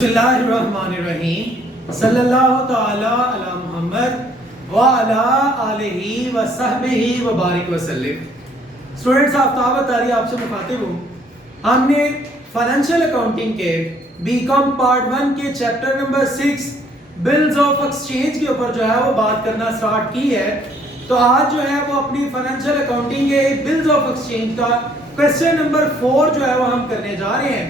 बिस्मिल्लाहिर्रहमानिर्रहीम सल्लल्लाहु तआला अला मुहम्मद व अला आलिहि व सहबिहि व बारिक वसल्लम। स्टूडेंट्स, आफ्ताब तारी आपसे मुखातिब हूँ। हमने फाइनेंशियल अकाउंटिंग के बीकॉम पार्ट 1 के chapter number 6 bills of exchange के ऊपर जो है वो बात करना स्टार्ट की है। तो आज जो है वो अपनी फाइनेंशियल अकाउंटिंग के बिल्स ऑफ एक्सचेंज का क्वेश्चन नंबर 4 जो है वो हम करने जा रहे हैं।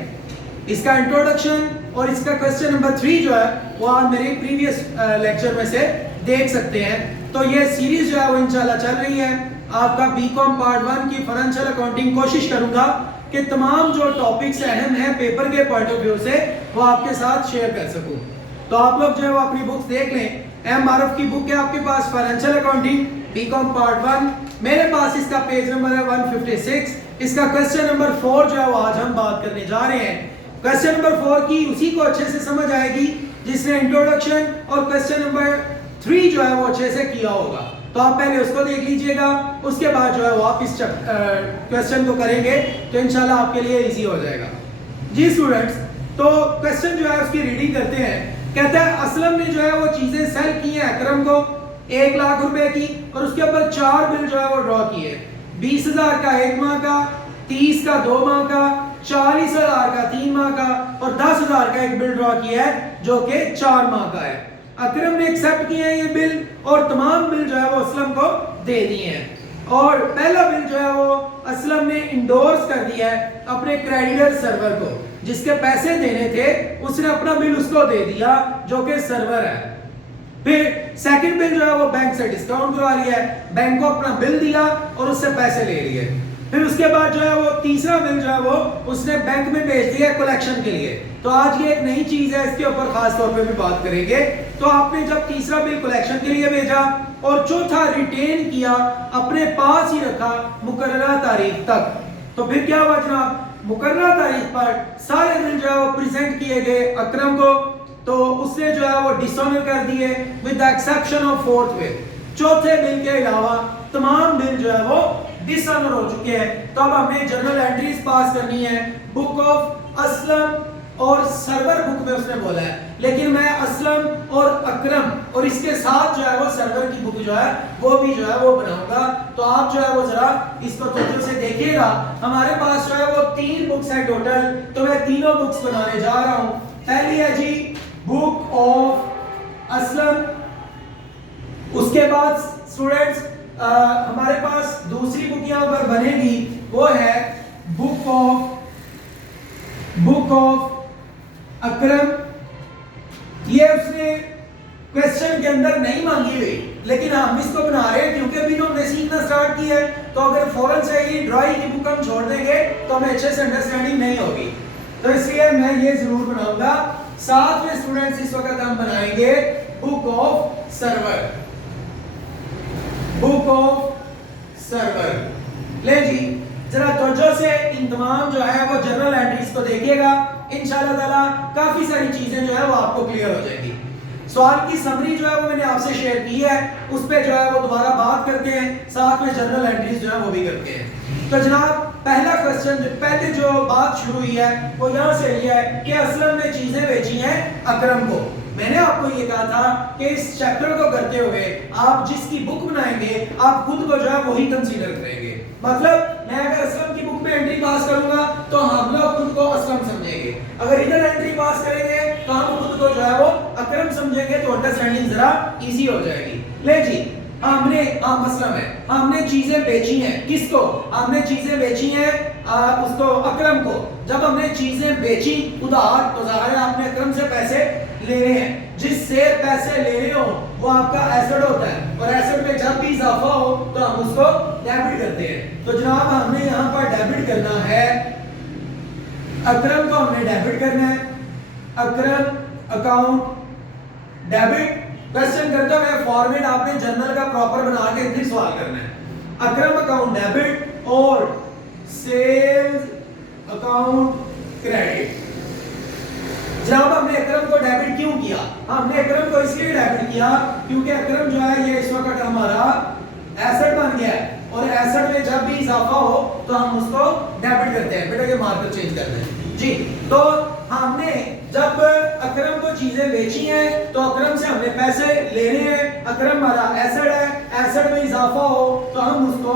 इसका इंट्रोडक्शन और इसका क्वेश्चन नंबर 3 जो है वो आप मेरे प्रीवियस लेक्चर में से देख सकते हैं। तो ये सीरीज जो है वो इंशाल्लाह चल रही है। आपका बीकॉम पार्ट 1 की फाइनेंशियल अकाउंटिंग कोशिश करूंगा कि तमाम जो टॉपिक्स अहम हैं पेपर के पॉइंट ऑफ व्यू से वो आपके साथ शेयर कर सकूं। तो आप लोग जो है वो अपनी बुक्स देख लें। एम आरएफ की बुक है आपके पास, फाइनेंशियल अकाउंटिंग बीकॉम पार्ट 1। मेरे पास इसका पेज नंबर है 156। इसका क्वेश्चन नंबर 4 जो है वो आज हम बात करने जा रहे हैं। क्वेश्चन नंबर 4 की उसी को अच्छे से समझ आएगी जिसने इंट्रोडक्शन और क्वेश्चन नंबर 3 जो है वो अच्छे से किया होगा। तो आप पहले उसको देख लीजिएगा, उसके बाद जो है वो आप इस क्वेश्चन को करेंगे तो इंशाल्लाह आपके लिए इजी हो जाएगा। जी स्टूडेंट्स, तो क्वेश्चन जो है उसकी रीडिंग करते हैं। कहता है असलम ने जो है वो चीजें सेल की हैं अकरम को 1 लाख रुपए की, और उसके ऊपर 4 बिल जो है वो ड्रॉ किए। 20,000 का 1 माह का, 30 का 2 माह का, 40,000 का 3 माह का और 10,000 का एक बिल ड्रॉ किया है जो कि 4 माह का है। अकरम ने एक्सेप्ट किए हैं ये बिल और तमाम बिल जो है वो असलम को दे दिए हैं। और पहला बिल जो है वो असलम ने इंडोर्स कर दिया है अपने क्रेडिटर सर्वर को, जिसके पैसे देने थे उसने अपना बिल उसको दे दिया जो कि सर्वर है। फिर सेकंड बिल जो है वो बैंक से डिस्काउंट करवा लिया है, बैंक को अपना बिल दिया और उससे पैसे ले लिए। फिर उसके बाद जो है वो तीसरा बिल जो है वो उसने बैंक में भेज दिया कलेक्शन के लिए। तो आज ये एक नई चीज है, इसके ऊपर खास तौर पे भी बात करेंगे। तो आपने जब तीसरा बिल कलेक्शन के लिए भेजा और चौथा रिटेन किया, अपने पास ही रखा मुकर्ररा तारीख तक, तो फिर क्या हुआ जनाब, मुकर्ररा तारीख पर सारे बिल जो है वो प्रेजेंट किए गए अकरम को, तो उसने जो है वो डिसऑनर कर दिए with the exception of fourth bill. चौथे बिल के अलावा तमाम बिल जो है वो डिसऑनर हो चुके हैं। तो अब हमें जर्नल एंट्रीज पास करनी है बुक ऑफ असलम और सर्वर बुक में उसने बोला है, लेकिन मैं असलम और अकरम और इसके साथ जो है वो सर्वर की बुक जो है वो भी जो है वो बनाऊंगा। तो आप जो है वो जरा इसको तवज्जो से देखिएगा। हमारे पास जो है वो 3 बुक्स है टोटल, तो मैं तीनों बुक्स बनाने जा रहा हूं। पहली है जी बुक ऑफ असलम, उसके बाद स्टूडेंट्स हमारे पास दूसरी बुक यहाँ पर बनेगी, वो है बुक ऑफ अकरम। ये उसने क्वेश्चन के अंदर नहीं मांगी हुई, लेकिन हम इसको बना रहे हैं क्योंकि अभी तो हमने सीखना स्टार्ट किया है। तो अगर फौरन से ही ड्राइंग की बुक हम छोड़ देंगे तो हमें अच्छे से अंडरस्टैंडिंग नहीं होगी, तो इसलिए मैं ये जरूर बनाऊंगा। साथ में स्टूडेंट्स इस वक्त हम बनाएंगे book of server, book of server. ले जी जरा तवज्जो से इन तमाम जो है वो जर्नल एंट्रीज को देखिएगा, इंशाल्लाह ताला काफी सारी चीजें जो है वो आपको क्लियर हो जाएगी। सवाल की समरी जो है वो मैंने आपसे शेयर की है, उस पे जो है वो दोबारा बात करते हैं, साथ में जर्नल एंट्रीज जो है वो भी करते हैं। तो जनाब पहला क्वेश्चन, पहले जो बात शुरू हुई है वो यहाँ से हुई है कि असलम ने चीजें बेची हैं अकरम को। मैंने आपको ये कहा था कि इस चैप्टर को करते हुए आप जिसकी बुक बनाएंगे आप खुद को जो है वही कंसीडर करेंगे। मतलब मैं अगर असलम की बुक में एंट्री पास करूंगा तो हम लोग खुद को असलम समझेंगे, अगर इधर एंट्री पास करेंगे तो हम खुद को जो है वो अकरम समझेंगे, तो अंडरस्टैंडिंग जरा इजी हो जाएगी। ले जी हमने मसला है हमने चीजें बेची हैं, किसको, हमने चीजें बेची हैं उसको अकरम को। जब हमने चीजें बेची उधार, तो जाहिर है आपने अकरम से पैसे ले रहे हैं, जिससे पैसे ले रहे हो वो आपका एसेट होता है, और एसेट में जब भी इजाफा हो तो हम उसको डेबिट करते हैं। तो जनाब हमने यहाँ पर डेबिट करना है अकरम को, हमने डेबिट करना है अकरम अकाउंट डेबिट। क्वेश्चन करते हुए फॉर्मेट आपने जर्नल का प्रॉपर बना के फिर सवाल करना है। अकरम अकाउंट डेबिट और सेल्स अकाउंट क्रेडिट। जनाब हमने अकरम को डेबिट क्यों किया, हमने अकरम को इसलिए डेबिट किया क्योंकि अकरम जो है ये इस वक्त हमारा एसेट बन गया है, और एसेट में जब भी इजाफा हो तो हम उसको डेबिट करते हैं। बेटा ये मार्कर चेंज करते हैं जी। तो हमने जब अकरम को चीजें बेची हैं तो अकरम से हमने पैसे लेने हैं, अकरम हमारा एसेट है, एसेट में इजाफा हो तो हम उसको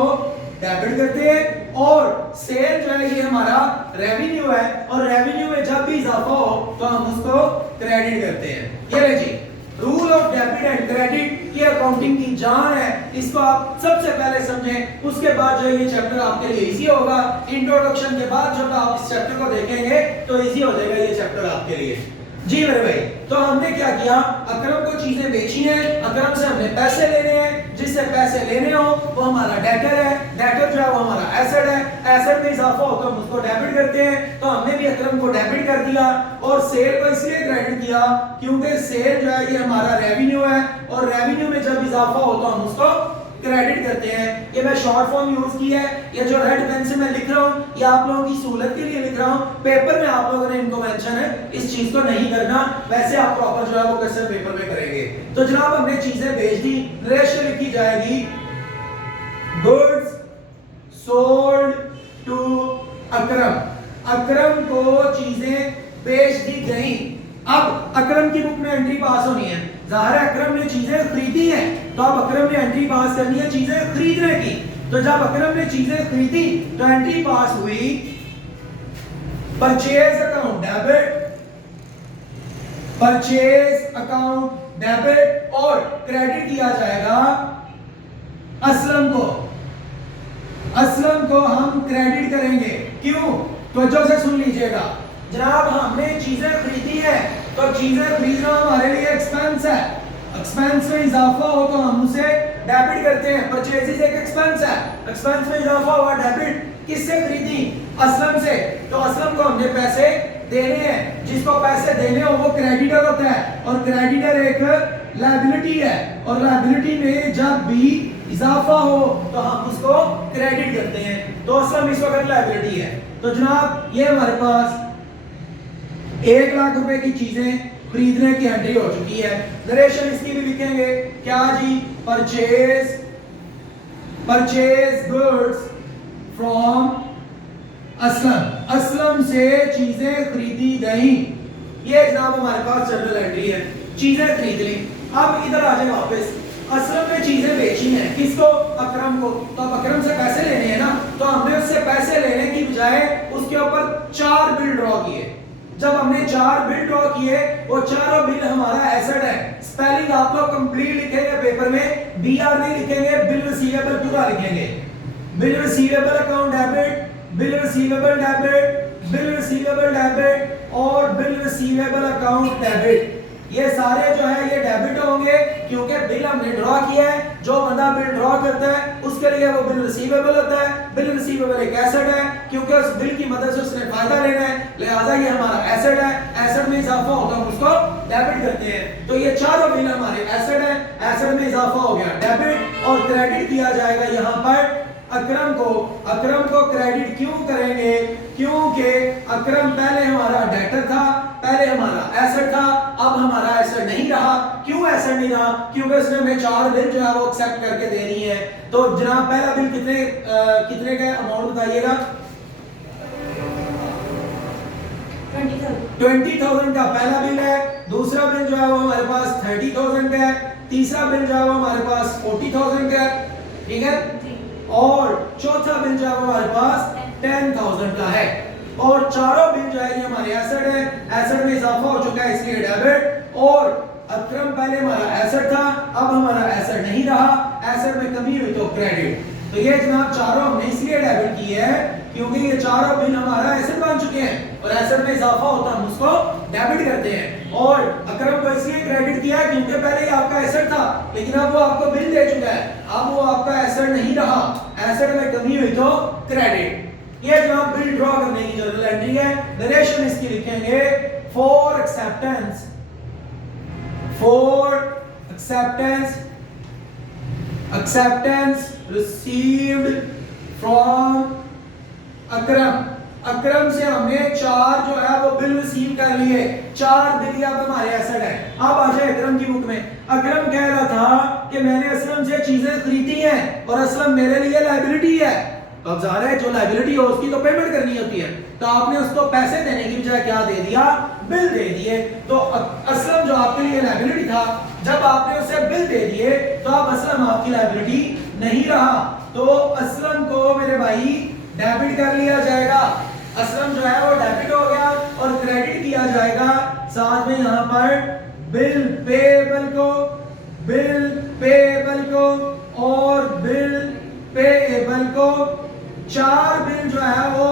डेबिट करते हैं, और सेल जो है ये हमारा रेवेन्यू है, और रेवेन्यू में जब भी इजाफा हो तो हम उसको क्रेडिट करते हैं। ये ले जी rule of debit and credit, ये अकाउंटिंग की जान है, इसको आप सबसे पहले समझें, उसके बाद जो ये चैप्टर आपके लिए इजी होगा। इंट्रोडक्शन के बाद जब आप इस चैप्टर को देखेंगे तो इजी हो जाएगा ये चैप्टर आपके लिए। जी मेरे भाई, तो हमने क्या किया, अकरम को चीजें बेची हैं, अकरम से हमने पैसे लेने हैं, जिससे पैसे लेने हो वो हमारा डेटर है, डेटर जो है वो हमारा एसेट है, एसेट में इजाफा हो तो हम उसको डेबिट करते हैं, तो हमने भी अकरम को डेबिट कर दिया, और सेल को इसलिए क्रेडिट किया क्योंकि सेल जो है ये हमारा रेवेन्यू है, और रेवेन्यू में जब इजाफा हो तो हम उसको क्रेडिट करते हैं। ये मैं शॉर्ट फॉर्म यूज की है, ये जो रेड पेन से मैं लिख रहा हूँ ये आप लोगों की सहूलत के लिए लिख रहा हूँ, पेपर में आप लोगों ने इनको मेंशन है, इस चीज को नहीं करना, वैसे आप प्रॉपर जो है वो क्वेश्चन पेपर में करेंगे। तो जनाब हमने चीजें बेच दी, रेशियो लिखी जाएगी गुड्स सोल्ड टू अकरम, अकरम को चीजें बेच दी गई। अब अकरम की बुक में एंट्री पास होनी है, जाहिर है अकरम ने चीजें खरीदी हैं तो अब अकरम ने एंट्री पास करनी है चीजें खरीदने की, तो जब अकरम ने चीजें खरीदी तो एंट्री पास हुई purchase account debit, purchase account debit, और क्रेडिट किया जाएगा असलम को, असलम को हम क्रेडिट करेंगे। क्यों, तो से सुन लीजिएगा जनाब, हमने चीजें खरीदी है तो चीजें खरीदना हमारे लिए एक्सपेंस है, एक्सपेंस में इजाफा हो तो हम उसे डेबिट करते हैं, परचेजेस एक एक्सपेंस है, एक्सपेंस में इजाफा हुआ डेबिट, किससे खरीदी, असलम से, तो असलम को हमने पैसे देने हैं, जिसको पैसे देने हो वो क्रेडिटर होता है, और क्रेडिटर एक लायबिलिटी है, और लायबिलिटी में जब भी इजाफा हो तो हम उसको क्रेडिट करते हैं, तो असलम इस वक्त लायबिलिटी है। तो जनाब ये हमारे पास 1 लाख रुपए की चीजें खरीदने की एंट्री हो चुकी है, नरेशन इसकी भी लिखेंगे क्या जी, purchase, purchase goods from Aslam, Aslam से चीजें खरीदी गई, ये जनाब हमारे पास जनरल एंट्री है, चीजें खरीद ली। अब इधर आ जाए वापस, असलम में चीजें बेची हैं, किसको, अकरम को, तो अब अकरम से पैसे लेने हैं ना, तो हमने उससे पैसे लेने की बजाय उसके ऊपर 4 बिल ड्रॉ किए, जब हमने 4 बिल ड्रॉ किए वो चारों बिल हमारा एसेट है, स्पेलिंग आप लोग कंप्लीट लिखेंगे पेपर में, बीआर नहीं लिखेंगे, बिल रिसीवेबल पूरा लिखेंगे, bill receivable account debit, bill receivable debit, bill receivable debit, और बिल रिसीवेबल अकाउंट डेबिट, ये सारे जो है ये डेबिट होंगे क्योंकि बिल हमने ड्रॉ किया है, जो बंदा बिल ड्रॉ करता है उसके लिए वो बिल रिसीवेबल होता है, बिल रिसीवेबल एक एसेट है क्योंकि उस बिल की मदद से उसने फायदा लेना है, लिहाजा ये हमारा एसेट है, एसेट में इजाफा होगा हम उसको डेबिट करते हैं, तो ये चारों बिल हमारे एसेट है, एसेट में इजाफा हो गया डेबिट, और क्रेडिट किया जाएगा यहाँ पर अकरम को, अकरम को क्रेडिट क्यों करेंगे, क्योंकि अकरम पहले हमारा डेटर था, पहले हमारा एसेट था, अब हमारा एसेट नहीं रहा, क्यों एसेट नहीं रहा, क्योंकि उसने हमें 4 बिल जो है वो एक्सेप्ट करके दे रही है। तो जनाब पहला बिल कितने का अमाउंट बताइएगा, 20,000 का पहला बिल है, दूसरा बिल जो है वो हमारे पास 30,000 का है, तीसरा बिल जो है वो हमारे पास 40,000 का है, ठीक है, और चौथा बिल जो है वो हमारे पास 10,000 का है, और चारों बिल जो है ये हमारे एसेट है, एसेट में इजाफा हो चुका है इसलिए डेबिट, और अकरम पहले हमारा एसेट था, अब हमारा एसेट नहीं रहा, एसेट में कमी हुई तो क्रेडिट, तो ये जनाब चारों हमने इसलिए डेबिट की है क्योंकि ये चारों बिल हमारा एसेट बन चुके हैं, और एसेट में इजाफा होता है हम उसको डेबिट करते हैं, और अकरम को इसलिए क्रेडिट किया क्योंकि पहले ही आपका एसेट था लेकिन अब वो आपको बिल दे चुका है, अब वो आपका एसेट नहीं रहा, एसेट में कमी हुई तो क्रेडिट। ये जनाब बिल ड्रॉ करने की जनरल एंट्री है, नरेशन इसकी लिखेंगे for acceptance, for acceptance, acceptance received from Akram, Akram से हमने 4 जो है वो बिल रिसीव कर लिए, 4 बिल अब हमारे एसेट है। अब आ जाए अकरम की बुक में, अकरम कह रहा था कि मैंने असलम से चीजें खरीदी हैं और असलम मेरे लिए लायबिलिटी है, तो अब ज़ाहिर है जो लायबिलिटी हो उसकी तो पेमेंट करनी होती है, तो आपने उसको पैसे देने की बजाय क्या दे दिया, बिल दे दिए। तो असलम जो आपके लिए लायबिलिटी था, जब आपने उसे बिल दे दिए तो अब असलम आपकी लायबिलिटी नहीं रहा, तो असलम को मेरे भाई डेबिट कर लिया जाएगा। असलम जो है वो डेबिट हो गया और क्रेडिट किया जाएगा। साथ में यहाँ पर बिल पेएबल को और बिल पेएबल को, चार बिल जो है वो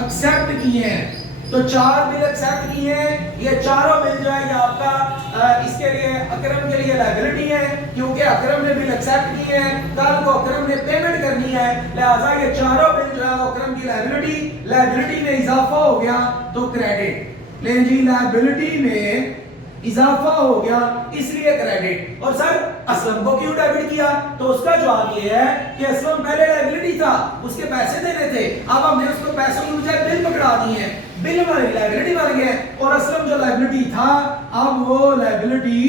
एक्सेप्ट किए हैं। तो चार बिल एक्सेप्ट किए हैं, ये चारों बिल जो है ये आपका इसके लिए अकरम के लिए लायबिलिटी है, क्योंकि अकरम ने बिल एक्सेप्ट किए हैं, कल को अकरम ने पेमेंट करनी है, लिहाजा ये चारों बिल जो है वो अकरम की लायबिलिटी में इजाफा हो गया तो क्रेडिट। लेकिन जी लायबिलिटी में इजाफा हो गया इसलिए क्रेडिट। और सर असलम को क्यों डेबिट किया, तो उसका जवाब ये है कि असलम पहले लायबिलिटी था, उसके पैसे देने थे, अब हमने उसको पैसों की बजाय बिल पकड़ा दिए हैं, बिल हमारी लायबिलिटी बन गया और असलम जो लायबिलिटी था अब वो लायबिलिटी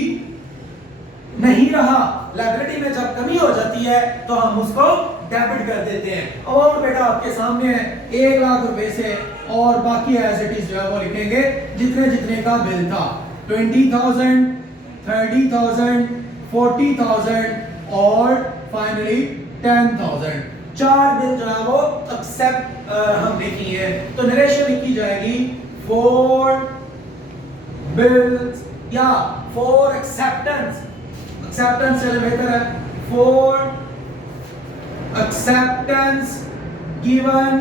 नहीं रहा। लायबिलिटी में जब कमी हो जाती है तो हम उसको डेबिट कर देते हैं। और बेटा आपके सामने है 1 लाख रुपए से और बाकी एज इट इज जो है वो लिखेंगे जितने का बिल था, 20,000, 30,000, 40,000 और फाइनली 10,000। चार बिल जो है वो एक्सेप्ट हमने किए हैं। तो नरेशन लिखी जाएगी 4 बिल्स या 4 एक्सेप्टेंस से बेहतर है 4 acceptance given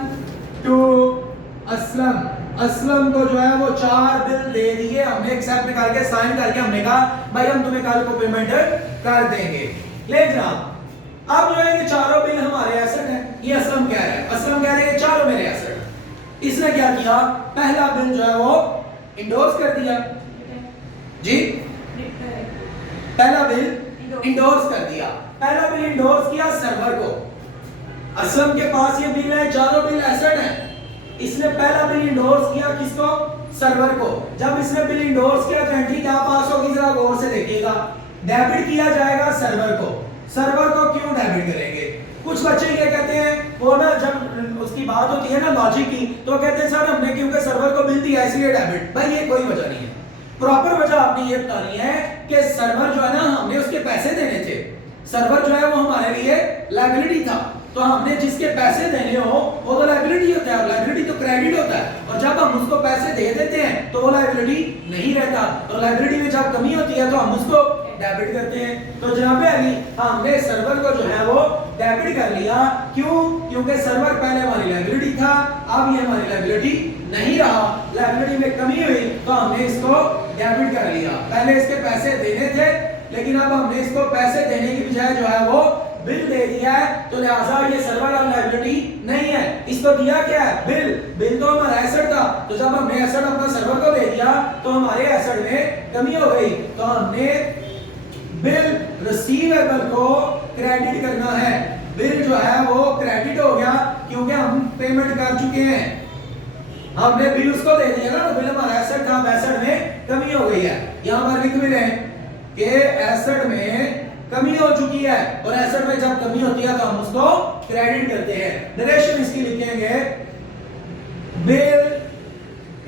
to Aslam. Aslam को जो है वो 4 बिल दे दिए हमने, एक्सेप्ट करके साइन करके हमने कहा भाई हम तुम्हें कल को पेमेंट कर देंगे। ले जनाब अब जो है ये चारों बिल हमारे एसेट है, ये असलम कह रहा है, असलम कह रहे हैं ये चारों मेरे एसेट। इसने क्या किया, पहला बिल जो है वो इंडोर्स कर दिया जी, पहला बिल इंडोर्स कर दिया, पहला बिल इंडोर्स किया सर्वर को। असलम के पास ये बिल है, चारों बिल एसेट है, इसने पहला बिल इंडोर्स किया किसको, सर्वर को। जब इसने बिल इंडोर्स किया तो एंट्री क्या पास होगी, जरा गौर से देखिएगा, डेबिट किया जाएगा सर्वर को। सर्वर को क्यों डेबिट करेंगे, कुछ बच्चे ये कहते हैं, वो ना जब उसकी बात होती है ना लॉजिक की, तो कहते हैं सर हमने क्योंकि सर्वर को बिल दिया इसलिए डेबिट। भाई ये कोई वजह नहीं है, प्रॉपर वजह आपने ये बतानी है कि सर्वर जो है ना हमने उसके पैसे देने थे, सर्वर जो है वो हमारे लिए लायबिलिटी था, तो हमने जिसके पैसे देने हो वो तो लायबिलिटी होता है, लायबिलिटी तो क्रेडिट होता है, और जब हम उसको पैसे दे देते हैं तो वो लायबिलिटी नहीं रहता, तो लायबिलिटी में जब कमी होती है तो हम उसको डेबिट करते हैं। तो जनाब अली हमने सर्वर को जो है वो डेबिट कर लिया, क्यों, क्योंकि सर्वर पहले हमारी लायबिलिटी था, अब ये हमारी लायबिलिटी नहीं रहा, लायबिलिटी में कमी हुई तो हमने इसको डेबिट कर लिया। पहले इसके पैसे देने थे लेकिन अब हमने इसको पैसे देने की बजाय जो है वो बिल दे दिया है, तो लिहाजा ये सर्वर और लायबिलिटी नहीं है। इसको दिया क्या है, बिल, बिल तो हमारा एसेट था, तो जब हमने एसेट अपना सर्वर को दे दिया तो हमारे एसेट में कमी हो गई, तो हमने बिल रिसीवेबल को क्रेडिट करना है। बिल जो है वो क्रेडिट हो गया क्योंकि हम पेमेंट कर चुके हैं, हमने बिल उसको दे दिया ना, तो बिल हमारा एसेट था, एसेट में कमी हो गई है। यहां पर लिख भी रहे कि एसेट में कमी हो चुकी है, और एसेट में जब कमी होती है तो हम उसको क्रेडिट करते हैं। नरेशन इसकी लिखेंगे बिल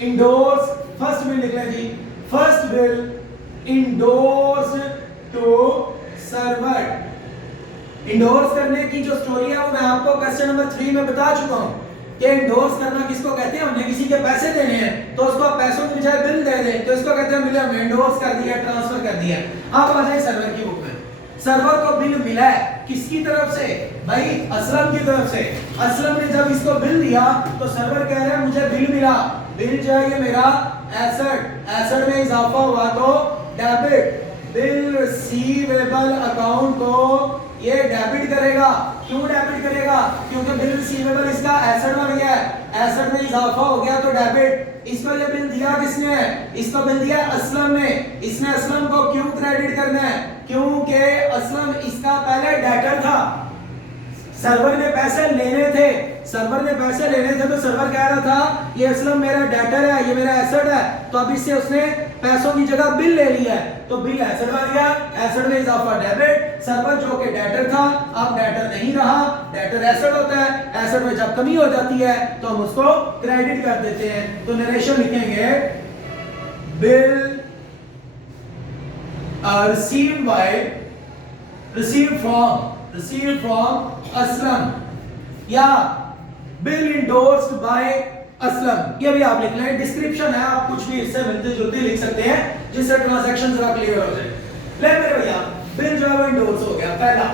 इंडोर्स, फर्स्ट बिल लिख लें जी, first bill endorse to server. Endorse करने की जो स्टोरी है वो मैं आपको क्वेश्चन नंबर 3 में बता चुका हूं कि इंडोर्स करना किसको कहते हैं, हमने किसी के पैसे देने हैं तो उसको आप पैसों की बजाय बिल दे दें तो इसको कहते हैं बिल हमने इंडोर्स कर दिया, ट्रांसफर कर दिया। आप आ जाए सर्वर की बुक में, सर्वर को बिल मिला है किसकी तरफ से, भाई असलम की तरफ से। असलम ने जब इसको बिल दिया तो सर्वर कह रहा है मुझे बिल मिला, बिल जो है ये मेरा एसेट, एसेट में इजाफा हुआ तो डेबिट, बिल रिसीवेबल अकाउंट को ये डेबिट करेगा। क्यों डेबिट करेगा, क्योंकि बिल रिसीवेबल इसका एसेट बन गया है, एसेट में इजाफा हो गया तो डेबिट। इसको ये बिल दिया किसने है, इसको बिल दिया असलम ने, इसने असलम को क्यों क्रेडिट करना है, क्योंकि असलम इसका पहले डेटर था, सर्वर ने पैसे लेने थे, सर्वर ने पैसे लेने थे तो सर्वर कह रहा था ये असलम मेरा डेटर है, ये मेरा एसेट है, तो अब इससे उसने पैसों की जगह बिल ले लिया है, तो बिल एसेट बन गया, एसेट में इजाफा डेबिट, सर्वर जो कि डेटर था अब डेटर नहीं रहा, डेटर एसेट होता है, एसेट में जब कमी हो जाती है तो हम उसको क्रेडिट कर देते हैं। तो नरेशन लिखेंगे बिल received from असलम या बिल इंडोर्स्ड बाय असलम, ये भी आप लिख लें, डिस्क्रिप्शन है, आप कुछ भी इससे मिलते जुलते लिख सकते हैं जिससे ट्रांजैक्शन जरा क्लियर हो जाए। ले मेरे भैया बिल जो है वो इंडोर्स हो गया पहला।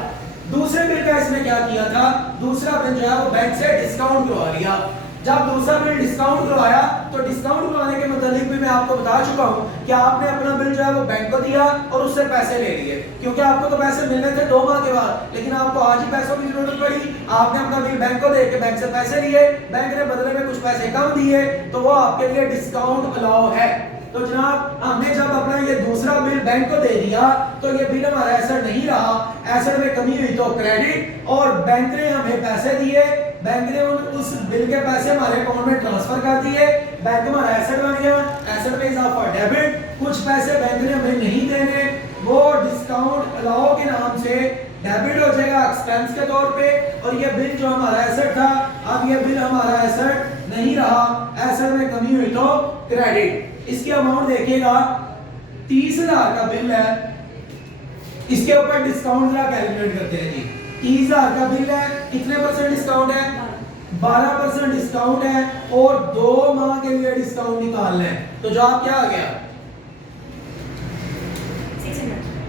दूसरे बिल का इसने क्या किया था, दूसरा बिल जो है वो बैंक से डिस्काउंट करवा लिया। जब दूसरा बिल डिस्काउंट करवाया तो डिस्काउंट करवाने के मतलब भी मैं आपको बता चुका हूं कि आपने अपना बिल जो है वो बैंक को दिया और उससे पैसे ले लिए, क्योंकि आपको तो पैसे मिलने थे 2 माह के बाद, लेकिन आपको आज ही पैसों की जरूरत पड़ी, आपने अपना बिल बैंक को दे के बैंक से पैसे लिए, बैंक ने बदले में कुछ पैसे कम दिए, तो वो आपके लिए डिस्काउंट अलाउ है। तो जनाब हमने जब अपना ये दूसरा बिल बैंक को दे दिया तो ये बिल हमारा एसेट नहीं रहा, एसेट में कमी हुई तो क्रेडिट, और बैंक ने हमें पैसे दिए, बैंक ने उस बिल के पैसे हमारे अकाउंट में ट्रांसफर कर दिए, बैंक हमारा एसेट बन गया, एसेट में इजाफा डेबिट, कुछ पैसे बैंक ने हमें नहीं देने, वो डिस्काउंट अलाउ के नाम से डेबिट हो जाएगा एक्सपेंस के तौर पे, और ये बिल जो हमारा एसेट था अब ये बिल हमारा एसेट नहीं रहा, एसेट में कमी हुई तो क्रेडिट। इसकी अमाउंट देखिएगा 30,000 का बिल है, इसके ऊपर डिस्काउंट जरा कैलकुलेट करते हैं जी। 30,000 का बिल है, कितने परसेंट डिस्काउंट है, 12% डिस्काउंट है, और 2 माह के लिए डिस्काउंट निकालना है, तो जवाब क्या आ गया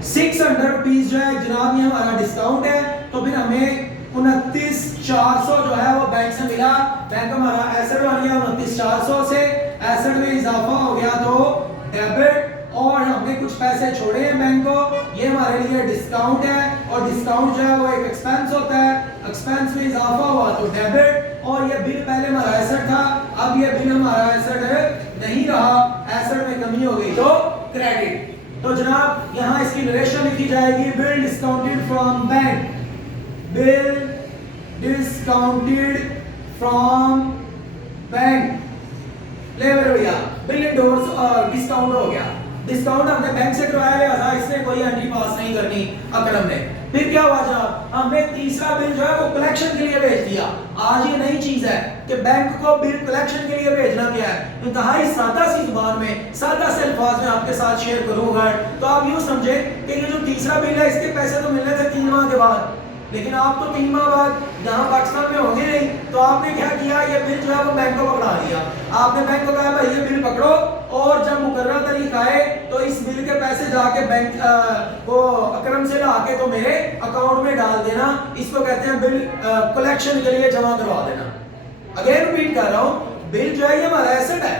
600 रुपीज जो है जनाब, ये हमारा डिस्काउंट है। तो फिर हमें 29,400 जो है वो बैंक से मिला, बैंक हमारा एसेट बन गया 29,400 से, एसेट में इजाफा हो गया तो डेबिट, और हमने कुछ पैसे छोड़े हैं बैंक को, ये हमारे लिए डिस्काउंट है, और डिस्काउंट जो है वो एक एक्सपेंस होता है, एक्सपेंस में इजाफा हुआ तो डेबिट, और ये बिल पहले हमारा एसेट था अब ये बिल हमारा एसेट नहीं रहा, एसेट में कमी हो गई तो क्रेडिट। तो जनाब यहां इसकी नरेशन लिखी जाएगी bill discounted from bank, bill discounted from bank. ले मेरे भैया बिल इंडोर्स डिस्काउंट हो गया, डिस्काउंट हमने बैंक से करवाया लिहाजा इसने कोई एंट्री पास नहीं करनी अकरम ने। फिर क्या हुआ जनाब, हमने तीसरा बिल जो है वो कलेक्शन के लिए भेज दिया। आज ये नई चीज है कि बैंक को बिल कलेक्शन के लिए भेजना क्या है, इंतहाई सादा सी जुबान में सादा से अल्फाज में आपके साथ शेयर करूंगा। तो आप यूं समझे कि ये जो तीसरा बिल है इसके पैसे तो मिलने थे 3 माह के बाद, लेकिन आप तो 3 माह बाद यहाँ पाकिस्तान में होंगे नहीं, तो आपने क्या किया, ये बिल जो है वो बैंक को पकड़ा दिया। आपने बैंक को कहा भाई ये बिल पकड़ो, और जब मुकर्रर तारीख आए तो इस बिल के पैसे जाके बैंक को अकरम से ला के तो मेरे अकाउंट में डाल देना, इसको कहते हैं बिल कलेक्शन के लिए जमा करवा देना। अगेन रिपीट कर रहा हूँ, बिल जो है ये हमारा एसेट है,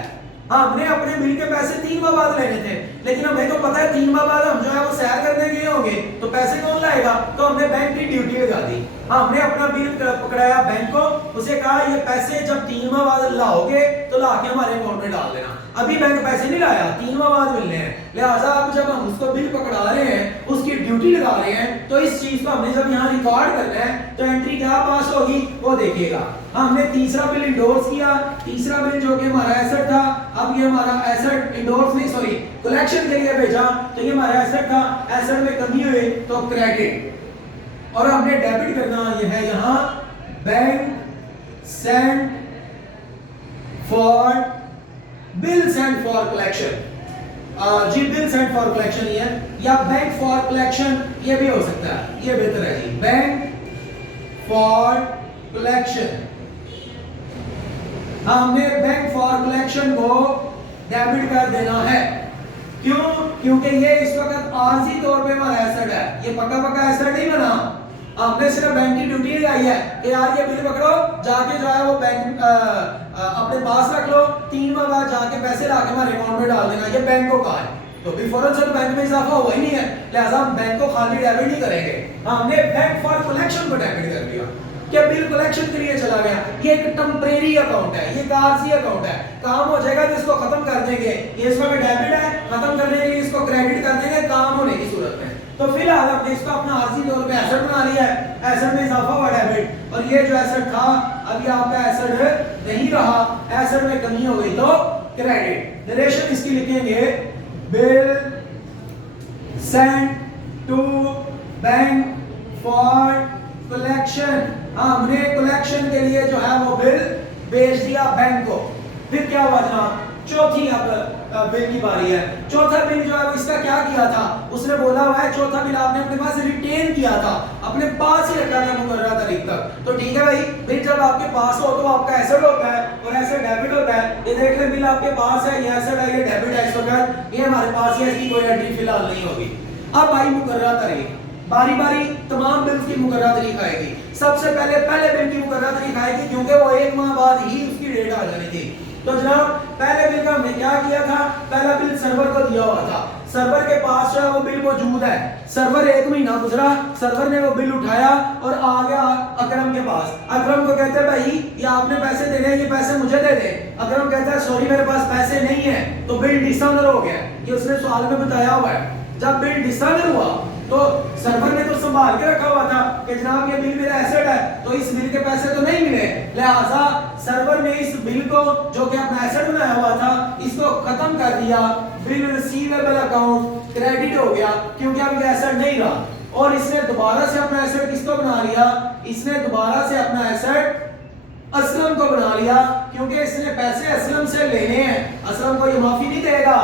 हमने अपने बिल के पैसे 3 माह बाद लेने थे, लेकिन हमें तो पता है 3 माह बाद हम जो है वो सैर करने गए होंगे, तो पैसे कौन लाएगा, तो हमने बैंक की ड्यूटी लगा दी, हमने अपना बिल पकड़ाया बैंक को, उसे कहा ये पैसे जब 3 माह बाद लाओगे तो लाके हमारे अकाउंट में डाल देना। अभी बैंक पैसे नहीं लाया, 3 माह बाद मिलने हैं, लिहाजा अब जब हम उसको बिल पकड़ा रहे हैं, उसकी ड्यूटी लगा रहे हैं, तो इस चीज को हमने जब यहाँ रिकॉर्ड करना है तो एंट्री क्या पास होगी वो देखिएगा। हमने तीसरा बिल इंडोर्स किया, तीसरा बिल जो कि हमारा एसेट था, अब ये हमारा एसेट इंडोर्स नहीं सॉरी कलेक्शन के लिए भेजा, तो ये हमारा एसेट था, एसेट में कमी हुई तो क्रेडिट, और हमने डेबिट करना ये है यहाँ bank send for bill send for collection, जी बिल सेंड फॉर कलेक्शन ये है, या बैंक फॉर कलेक्शन ये भी हो सकता है, ये बेहतर है जी, बैंक फॉर कलेक्शन। हमने बैंक फॉर कलेक्शन को डेबिट कर देना है, क्यों, क्योंकि ये इस वक्त आर्जी तौर पे हमारा एसेट है, ये पक्का एसेट नहीं बना, हमने सिर्फ बैंक की ड्यूटी लगाई है कि यार ये बिल पकड़ो, जाके जो है वो बैंक अपने पास रख लो, 3 माह बाद जाके पैसे लाके हमारे अकाउंट में डाल देना, ये बैंक को कहा है, तो भी फौरन से बैंक में इजाफा हुआ ही नहीं है, लिहाजा हम बैंक को खाली डेबिट नहीं करेंगे, हमने बैंक फॉर कलेक्शन को डेबिट कर दिया, क्या बिल कलेक्शन के लिए चला गया, ये एक टेम्परेरी अकाउंट है, ये आरजी अकाउंट है, काम हो जाएगा तो इसको खत्म कर देंगे, ये इसमें डेबिट है, खत्म करने के लिए इसको क्रेडिट कर देंगे काम होने की सूरत में, तो फिलहाल हमने इसको अपना आरजी तौर पे एसेट बना लिया है, एसेट में इजाफा हुआ डेबिट, और ये जो एसेट था अभी आपका एसेट नहीं रहा, एसेट में कमी हो गई तो क्रेडिट। नरेशन इसकी लिखेंगे bill sent to bank for collection. हमने कलेक्शन के लिए जो है वो बिल भेज दिया बैंक को। फिर क्या हुआ जनाब, चौथी अब बिल की बारी है। चौथा बिल जो है वो इसका क्या किया था, उसने बोला हुआ है चौथा बिल आपने अपने पास रिटेन किया था, अपने पास ही रखा था मुकर्ररा तारीख तक। तो ठीक है भाई, बिल जब आपके पास हो तो आपका एसेट होता है और एसेट डेबिट होता है। ये देख ले बिल आपके पास है, ये एसेट है, ये डेबिट है, इस वक्त ये हमारे पास है, इसकी कोई एंट्री फिलहाल नहीं होगी। अब भाई मुकर्ररा तारीख, बारी बारी तमाम बिल की मुकर्ररा तारीख आएगी। सबसे पहले बिल की मुकर्ररा तारीख आएगी क्योंकि वो 1 माह बाद ही उसकी डेट आ जानी थी। तो जनाब पहले बिल का हमने क्या किया था, पहला बिल सर्वर को दिया हुआ था, सर्वर के पास जो है वो बिल मौजूद है। सर्वर 1 महीना गुजरा, सर्वर ने वो बिल उठाया और आ गया अकरम के पास। अकरम को कहते हैं भाई ये आपने पैसे देने हैं, ये पैसे मुझे दे दे। अकरम कहता है सॉरी मेरे पास पैसे नहीं है। तो बिल डिसऑनर हो गया, ये उसने सवाल में बताया हुआ है। जब बिल डिसऑनर हुआ तो सर्वर ने तो संभाल के रखा हुआ था कि जनाब ये बिल मेरा एसेट है, तो इस बिल के पैसे तो नहीं मिले, लिहाजा सर्वर ने इस बिल को जो कि अपना एसेट बनाया हुआ था इसको खत्म कर दिया। बिल रिसीवेबल अकाउंट क्रेडिट हो गया क्योंकि अब ये एसेट नहीं रहा। और इसने दोबारा से अपना एसेट किसको बना लिया, इसने दोबारा से अपना एसेट असलम को बना लिया क्योंकि इसने पैसे असलम से लेने हैं, असलम को ये माफी नहीं देगा।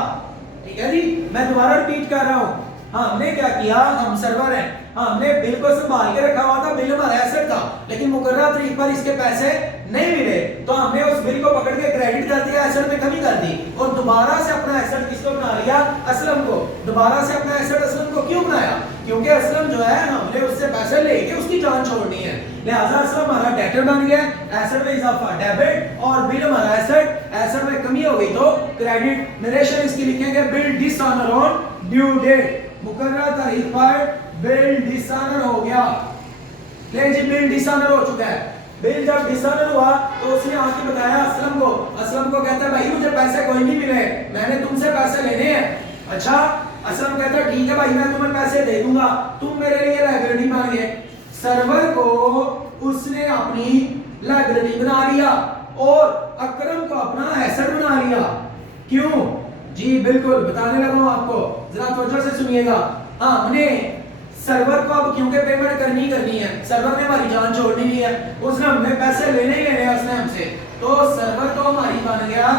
ठीक है जी, मैं दोबारा रिपीट कर रहा हूं। हमने क्या किया, हम सर्वर हैं, हमने बिल को संभाल के रखा हुआ था, बिल हमारा एसेट था, लेकिन मुकर्ररा तारीख पर इसके पैसे नहीं मिले तो हमने उस बिल को पकड़ के क्रेडिट कर दिया, एसेट में कमी कर दी और दोबारा से अपना एसेट किसको बना लिया, असलम को। दोबारा से अपना एसेट असलम को क्यों बनाया, क्योंकि असलम जो है हमने उससे पैसे लेके उसकी जान छोड़नी है, लिहाजा असलम हमारा डेटर बन गया, एसेट में इजाफा डेबिट और बिल हमारा एसेट में कमी हो गई तो क्रेडिट। नरेशन इसकी लिखेंगे bill dishonour on due date, मुकर्ररा तारीख पर बिल डिसऑनर हो गया। ले जी बिल डिसऑनर हो चुका है। बिल जब डिसऑनर हुआ तो उसने आके बताया असलम को कहता है भाई मुझे पैसे कोई नहीं मिले, मैंने तुमसे पैसे लेने हैं। अच्छा, असलम कहता है ठीक है भाई मैं तुम्हें पैसे दे दूंगा, तुम मेरे लिए लाइबिलिटी मांगे। सर्वर को उसने अपनी लाइबिलिटी बना लिया और अकरम को अपना एसेट बना लिया। क्यों जी, बिल्कुल बताने लगा हूं आपको, जरा तवज्जो से सुनिएगा। हमने सर्वर को अब क्योंकि पेमेंट करनी है, सर्वर ने हमारी जान छोड़नी नहीं है, उसने हमें पैसे लेने ही लेने हैं उसने हमसे, तो सर्वर तो हमारी बन गया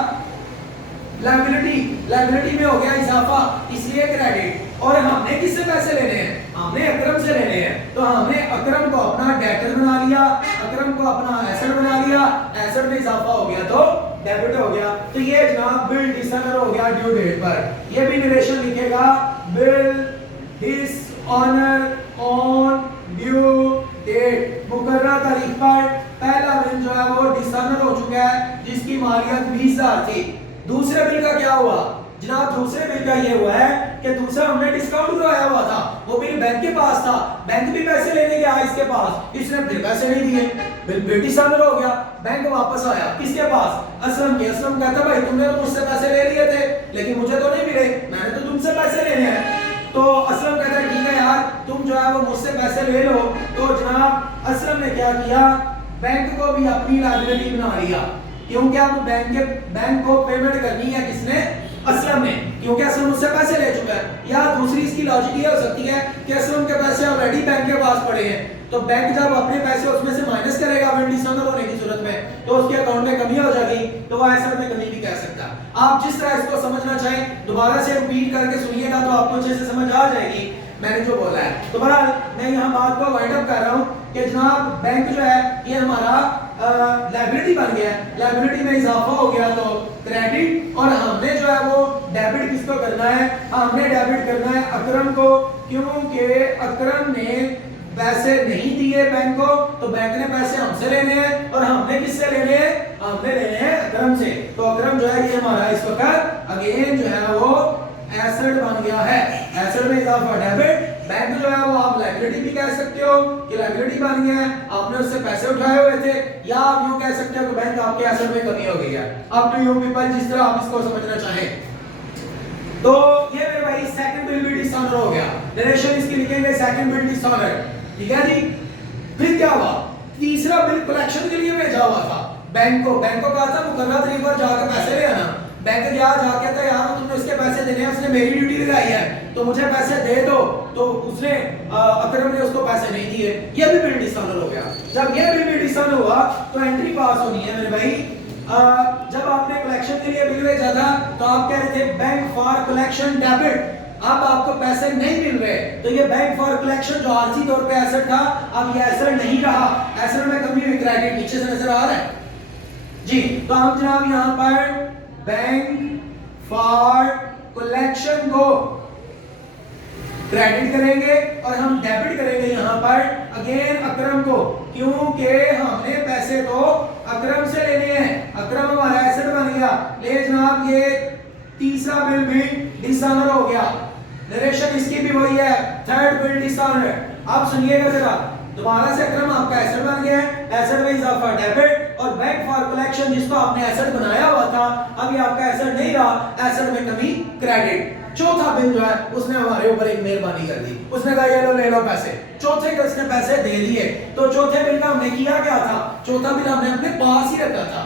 लायबिलिटी में हो गया इजाफा, इसलिए क्रेडिट। और हमने किससे पैसे लेने हैं, हमने अकरम से लेने हैं, तो हमने अकरम को अपना डेटर बना लिया, अकरम को अपना एसेट बना लिया, एसेट में इजाफा हो गया तो डेबिट हो गया। तो ये जनाब बिल डिसऑनर हो गया ड्यू डेट पर। ये भी नरेशन लिखेगा bill dishonour on due date, मुकर्ररा तारीख पर पहला बिल जो है वो डिसऑनर हो चुका है जिसकी मालियत 20,000 थी। दूसरे बिल का क्या हुआ जनाब, दूसरे बिल का ये हुआ है कि दूसरा हमने डिस्काउंट करवाया हुआ था, वो बिल बैंक के पास था, बैंक भी पैसे लेने गया इसके पास, इसने फिर पैसे नहीं दिए, बिल डिसऑनर हो गया। बैंक वापस आया किसके पास, असलम के। असलम कहता भाई तुमने तो मुझसे पैसे ले लिए थे लेकिन मुझे तो नहीं मिले, मैंने तो तुमसे पैसे लेने हैं। तो असलम कहता है ठीक है यार तुम जो है वो मुझसे पैसे ले लो। तो जनाब असलम ने क्या किया, बैंक को भी अपनी लायबिलिटी बना लिया, क्योंकि अब बैंक को पेमेंट करनी है किसने, असलम ने, क्योंकि असलम उससे पैसे ले चुका है। या दूसरी इसकी लॉजिक ये हो सकती है कि असलम के पैसे ऑलरेडी बैंक के पास पड़े हैं, तो बैंक जब अपने पैसे उसमें से माइनस करेगा बिल डिसऑनर होने की सूरत में तो उसके अकाउंट में कमी हो जाएगी, तो वह एसेट में कमी भी कह सकता है। आप जिस तरह इसको समझना चाहें दोबारा से रिपीट करके सुनिएगा तो आपको अच्छे से समझ आ जाएगी मैंने जो बोला है। तो बहरहाल मैं यहाँ बात को वाइंड अप कर रहा हूँ कि जनाब बैंक जो है ये हमारा लायबिलिटी बन गया है, लायबिलिटी में इजाफा हो गया तो क्रेडिट, और हमने जो है वो डेबिट किसको करना है, हमने डेबिट करना है अकरम को, क्योंकि अकरम ने पैसे नहीं दिए बैंक को तो बैंक ने पैसे हमसे लेने हैं, और हमने किससे लेने हैं, हमने लेने हैं अकरम से। तो अकरम जो है ये हमारा इस वक्त अगेन जो है वो एसेट बन गया है, एसेट में इजाफा डेबिट। बैंक जो है वो आप लायबिलिटी भी कह सकते हो कि लायबिलिटी बन गया है, आपने उससे पैसे उठाए हुए थे, या आप यूं कह सकते हो कि बैंक आपके एसेट में कमी हो गई है। अप टू यू पीपल, जिस तरह आप इसको समझना चाहें। तो ये मेरे भाई सेकंड बिल भी डिसऑनर हो गया, नरेशन इसकी लिखेंगे सेकंड बिल डिसऑनर, ठीक है जी। फिर क्या हुआ, तीसरा बिल कलेक्शन के लिए भेजा हुआ था बैंक को कहा था मुकर्ररा तारीख पर जाकर पैसे ले आना। बैंक गया जाके कहता है यार तुमने उसके पैसे देने हैं, उसने मेरी ड्यूटी लगाई है तो मुझे पैसे दे दो, तो उसने अकरम ने उसको पैसे नहीं दिए, ये भी बिल डिसऑनर हो गया। जब ये बिल डिसऑनर हुआ तो एंट्री पास होनी है मेरे भाई। जब आपने कलेक्शन के लिए बिल भेजा था तो आप कह रहे थे बैंक फॉर कलेक्शन डेबिट, अब आपको पैसे नहीं मिल रहे, तो ये बैंक फॉर कलेक्शन जो आर्जी तौर पे एसेट था अब ये एसेट नहीं रहा, एसेट में कमी हुई, क्रेडिट नीचे से नजर आ रहा है जी। तो हम जनाब यहां पर बैंक फॉर कलेक्शन को क्रेडिट करेंगे और हम डेबिट करेंगे यहां पर अगेन अकरम को, क्योंकि हमने पैसे तो अकरम से लेने हैं, अकरम हमारा एसेट बन गया। ले जनाब ये तीसरा बिल भी डिसऑनर हो गया, नरेशन इसकी भी वही है, थर्ड बिल डिसऑनर। अब सुनिएगा जरा, दोबारा से अकरम आपका एसेट बन गया है, एसेट में इजाफा डेबिट, और बैंक फॉर कलेक्शन जिसको आपने एसेट बनाया हुआ था अब ये आपका एसेट नहीं रहा, एसेट में कमी क्रेडिट। चौथा बिल जो है उसने हमारे ऊपर एक मेहरबानी कर दी, उसने कहा ये लो ले लो पैसे, चौथे के उसने पैसे दे दिए। तो चौथे बिल का हमने किया क्या था, चौथा बिल हमने अपने पास ही रखा था,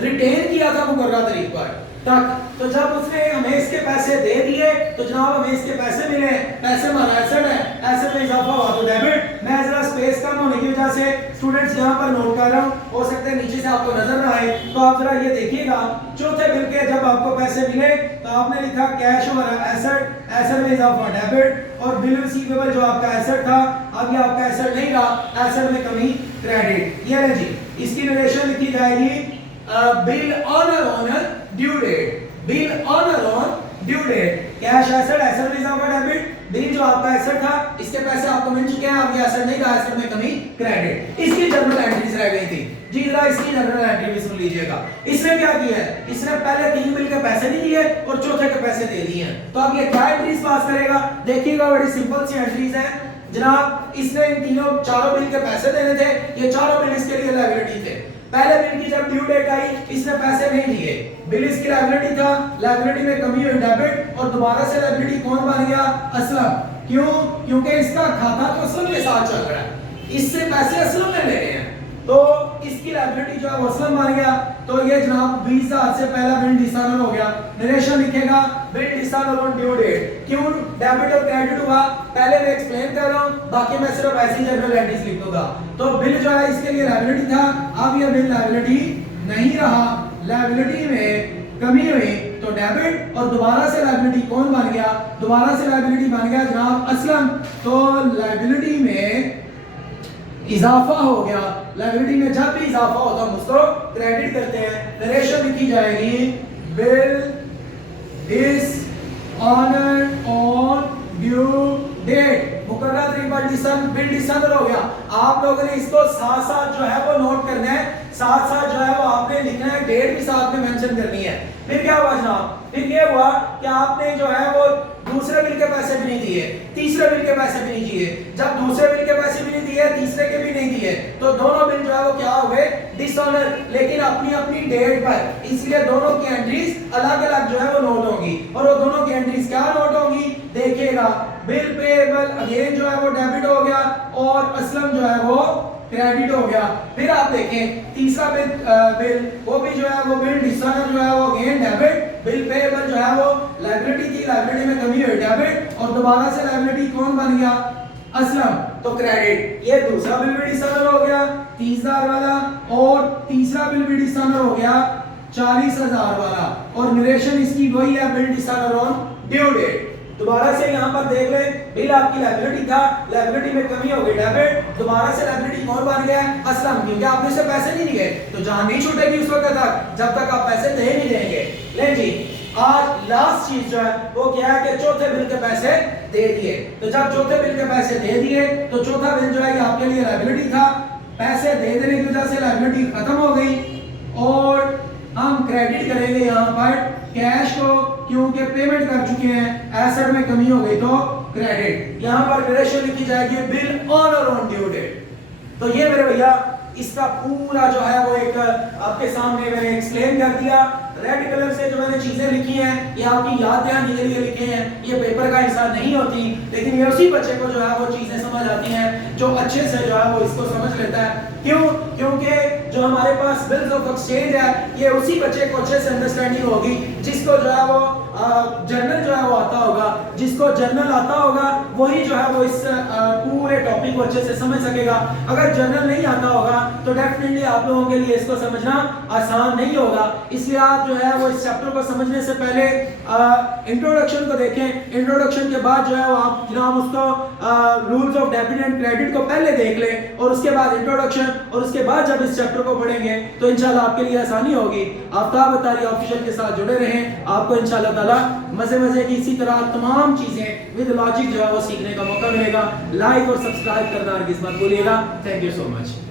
रिटेन किया था मुकर्रर तारीख पर तक। तो जब उसने हमें इसके पैसे दे दिए तो जनाब हमें इसके पैसे मिले, पैसे हमारा एसेट है, एसेट में इजाफा हुआ तो डेबिट। मैं जरा स्पेस कम होने की वजह से स्टूडेंट्स यहां पर नोट कर रहा हूं, हो सकता है नीचे से आपको नजर ना आए, तो आप जरा ये देखिएगा चौथे बिल के जब आपको पैसे मिले तो आपने लिखा कैश हमारा एसेट, एसेट में इजाफा डेबिट, और बिल रिसीवेबल जो आपका एसेट था अब ये आपका एसेट नहीं रहा, एसेट में कमी क्रेडिट। ये जी इसकी नरेशन लिखी जाएगी bill on due date, bill on due date, cash asset, asset में इजाफा डेबिट, बिल जो आपका एसेट था इसके पैसे आपको मिल चुके हैं, अब ये एसेट नहीं रहा, एसेट में कमी क्रेडिट। इसकी जर्नल एंट्रीज रह गई थी जी, जरा इसकी जर्नल एंट्री भी सुन लीजिएगा। इसने क्या किया है, इसने पहले 3 बिल के पैसे नहीं दिए और चौथे के पैसे दे दिए हैं, तो अब ये क्या एंट्रीज पास करेगा, देखिएगा बड़ी सिंपल सी एंट्रीज है जनाब। इसने इन तीनों चारों बिल के पैसे देने थे, ये चारों बिल इसके लिए लायबिलिटी थे। पहले बिल की जब ड्यू डेट आई इसने पैसे नहीं दिए, बिल इसकी लायबिलिटी था, लायबिलिटी में कमी हुई डेबिट, और दोबारा से लायबिलिटी कौन बन गया, असलम। क्यों, क्योंकि इसका खाता तो असलम के साथ चल रहा है, इससे पैसे असलम में ले रहे हैं, तो इसकी लायबिलिटी जो है वो असलम बन गया। तो ये जनाब 20,000 से पहला बिल डिसऑनर हो गया, नरेशन लिखेगा bill dishonour on due date. क्यों डेबिट और क्रेडिट हुआ पहले मैं एक्सप्लेन कर रहा हूं, बाकी मैं सिर्फ ऐसी जनरल एंट्रीज लिख दूंगा। तो बिल जो है इसके लिए लायबिलिटी था, अब ये बिल लायबिलिटी नहीं रहा, लायबिलिटी में कमी हुई तो डेबिट, और दोबारा से लायबिलिटी कौन बन गया, दोबारा से लायबिलिटी बन गया जनाब असलम। तो लायबिलिटी में इजाफा हो गया, लायबिलिटी में जब भी इजाफा होता है उसको क्रेडिट करते हैं। नरेशन लिखी जाएगी bill is honoured on due date, मुकर्रर तारीख पर बिल डिसऑनर हो गया। आप लोगों ने इसको साथ साथ जो है वो नोट करना है, साथ साथ जो है वो आपने लिखना है, डेट भी साथ में मेंशन करनी है। फिर क्या हुआ जनाब, फिर ये हुआ कि आपने जो है वो दूसरे बिल के पैसे भी नहीं दिए, तीसरे बिल के पैसे भी नहीं दिए। जब दूसरे बिल के पैसे भी नहीं दिए, तीसरे के भी नहीं दिए, तो दोनों बिल जो है वो क्या हो गए, डिसऑनर, लेकिन अपनी अपनी डेट पर, इसलिए दोनों की एंट्रीज अलग अलग जो है वो नोट होंगी। और वो दोनों की एंट्रीज क्या नोट होंगी, देखिएगा बिल पेएबल अगेन जो है वो डेबिट हो गया और असलम जो है वो क्रेडिट हो गया। फिर आप देखें तीसरा बिल वो भी जो है वो बिल डिसऑनर जो है वो अगेन डेबिट, बिल पेएबल जो है वो लायबिलिटी थी, लायबिलिटी में कमी हुई डेबिट, और दोबारा से लायबिलिटी कौन बन गया, असलम, तो क्रेडिट। ये दूसरा बिल भी डिसऑनर हो गया 30,000 वाला, और तीसरा बिल भी डिसऑनर हो गया 40,000 वाला, और नरेशन इसकी वही है bill dishonour on due date. दोबारा से यहाँ पर देख ले, बिल आपकी लायबिलिटी था, लायबिलिटी में कमी हो गई डेबिट, दोबारा से लायबिलिटी कौन बन गया, असलम, क्योंकि आपने से पैसे नहीं दिए तो जान नहीं छूटेगी उस वक्त तक जब तक आप पैसे दे नहीं देंगे। ले जी आज लास्ट चीज जो है वो क्या है कि चौथे बिल के पैसे दे दिए। तो जब चौथे बिल के पैसे दे दिए तो चौथा बिल जो है ये आपके लिए लायबिलिटी था, पैसे दे देने की वजह से लायबिलिटी खत्म हो गई, और हम क्रेडिट करेंगे यहाँ पर कैश को, क्योंकि पेमेंट कर चुके हैं, एसेट में कमी हो गई तो क्रेडिट। यहाँ पर नरेशन लिखी जाएगी bill honour on due date. तो ये मेरे भैया इसका पूरा जो है वो एक आपके सामने मैंने एक्सप्लेन कर दिया। रेड कलर से जो मैंने चीजें लिखी हैं ये आपकी याद दहानी के लिए लिखे हैं, ये पेपर का हिस्सा नहीं होती, लेकिन ये उसी बच्चे को जो है वो चीजें समझ आती हैं जो अच्छे से जो है वो इसको समझ लेता है। क्यों? क्योंकि जो हमारे पास बिल्स ऑफ एक्सचेंज है ये उसी बच्चे को अच्छे से अंडरस्टैंडिंग होगी जिसको जो है वो जर्नल जो है वो आता होगा, जिसको जर्नल आता होगा वही जो है वो इस पूरे टॉपिक को अच्छे से समझ सकेगा। अगर जर्नल नहीं आता होगा तो डेफिनेटली आप लोगों के लिए इसको समझना आसान नहीं होगा। इसलिए आप जो है वो इस चैप्टर को समझने से पहले इंट्रोडक्शन को देखें। इंट्रोडक्शन के बाद जो है वो आप जनाब उसको rules of debit and credit को पहले देख लें और उसके बाद इंट्रोडक्शन, और उसके बाद जब इस चैप्टर को पढ़ेंगे तो इंशाल्लाह आपके लिए आसानी होगी। आफ्ताब अतारी ऑफिशियल के साथ जुड़े रहें, आपको इंशाल्लाह ताला मजे की इसी तरह तमाम चीजें विद लॉजिक जो है वो सीखने का मौका मिलेगा। लाइक और सब्सक्राइब करना हरगिज़ मत भूलिएगा। Thank you so much.